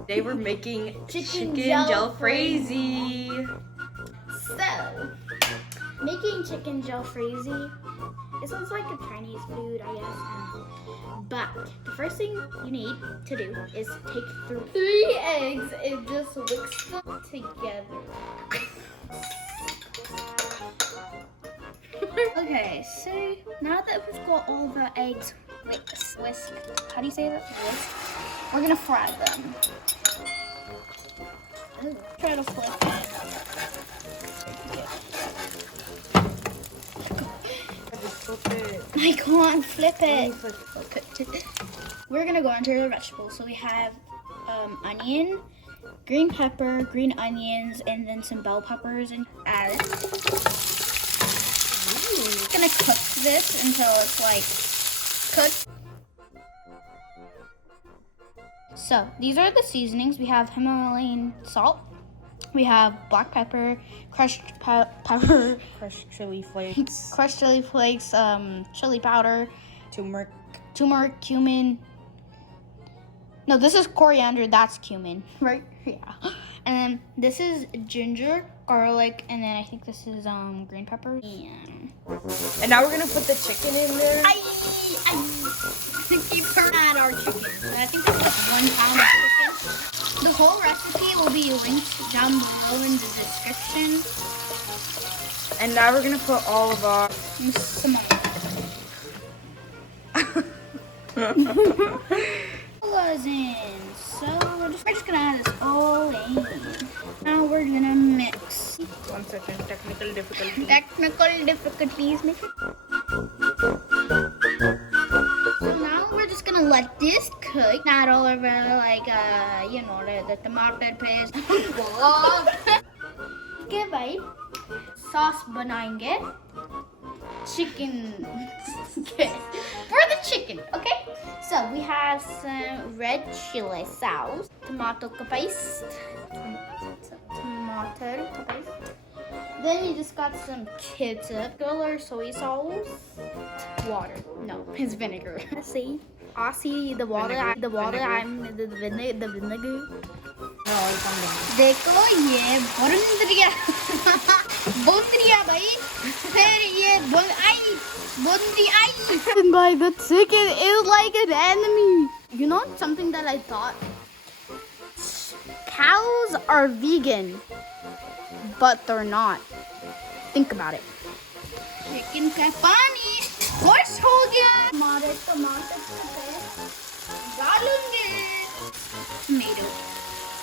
Today we're making Chicken jalfrezi. So, making chicken jalfrezi, it sounds like a Chinese food, I guess. But the first thing you need to do is take 3 eggs and just whisk them together. Okay, so now that we've got all the eggs whisked, how do you say that? Whisked. We're gonna fry them. Ooh, try to flip it. I can't flip it. We're gonna go into the vegetables. So we have onion, green pepper, green onions, and then some bell peppers and add it. I'm gonna cook this until it's like cooked. So these are the seasonings. We have Himalayan salt. We have black pepper, crushed pepper, Crushed chili flakes. crushed chili flakes, chili powder, Turmeric. cumin. No, this is coriander. That's cumin, right? Yeah. And then this is ginger, garlic, and then I think this is green pepper. And now we're gonna put the chicken in there. I keep at our chicken. So I think that's like 1 pound of chicken. The whole recipe will be linked down below in the description. And now we're gonna put all of our Some was in. So we're just gonna add this all in. Now we're gonna mix. 1 second, technical difficulty. Technical difficulties. So now we're just gonna let this cook. Add all of our like the tomato paste. Okay, भाई sauce बनाएंगे chicken. Okay, for the chicken. Okay, so we have some red chili sauce, tomato paste, tomato paste. Then you just got some ketchup, color soy sauce, water. No, it's vinegar. See, I see the water. Vinegar. The water. Vinegar. I'm the vinegar. No, it's on देखो ये बंदरिया बंदरिया भाई फिर ये बंदरी आई by the chicken is like an enemy. You know something that I thought? Cows are vegan, but they're not. Think about it. Chicken का पानी खुश हो गया. टमाटर डालूंगे.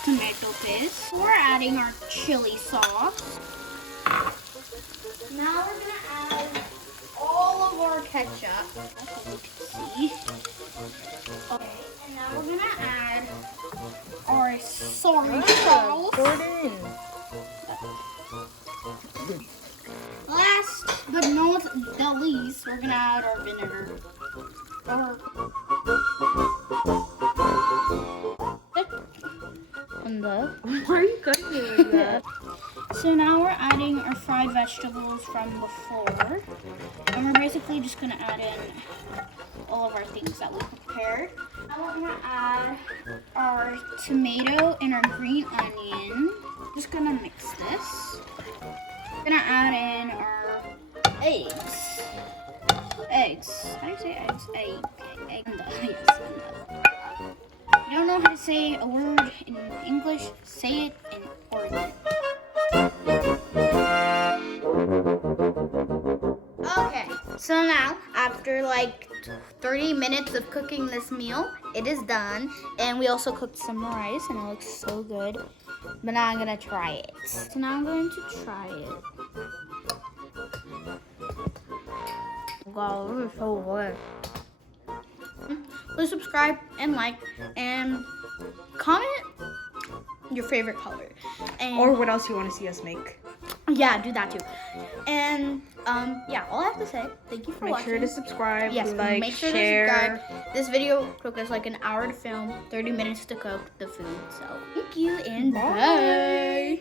Tomato paste. We're adding our chili sauce. Now we're gonna add all of our ketchup. See? Okay, and now we're gonna add our soy sauce. Gordon. Last but not the least, we're gonna add our vinegar. Why are you cutting it like that? So now we're adding our fried vegetables from before. And we're basically just gonna add in all of our things that we prepared. Now we're gonna add our tomato and our green onion. Just gonna mix this. Gonna add in our eggs. How do you say eggs? Egg. Yes. You don't know how to say a word in English? Say it in Oregon. Okay, so now after like 30 minutes of cooking this meal, it is done. And we also cooked some rice and it looks so good. But now I'm gonna try it. So now I'm going to try it. Wow, this is so good. Please subscribe and like and comment your favorite color. And Or what else you want to see us make. yeah, do that too. And yeah, all I have to say, thank you for Make watching. sure to subscribe, Yes, like, make sure share. to subscribe. This video took us like an hour to film, 30 minutes to cook the food. So thank you and bye.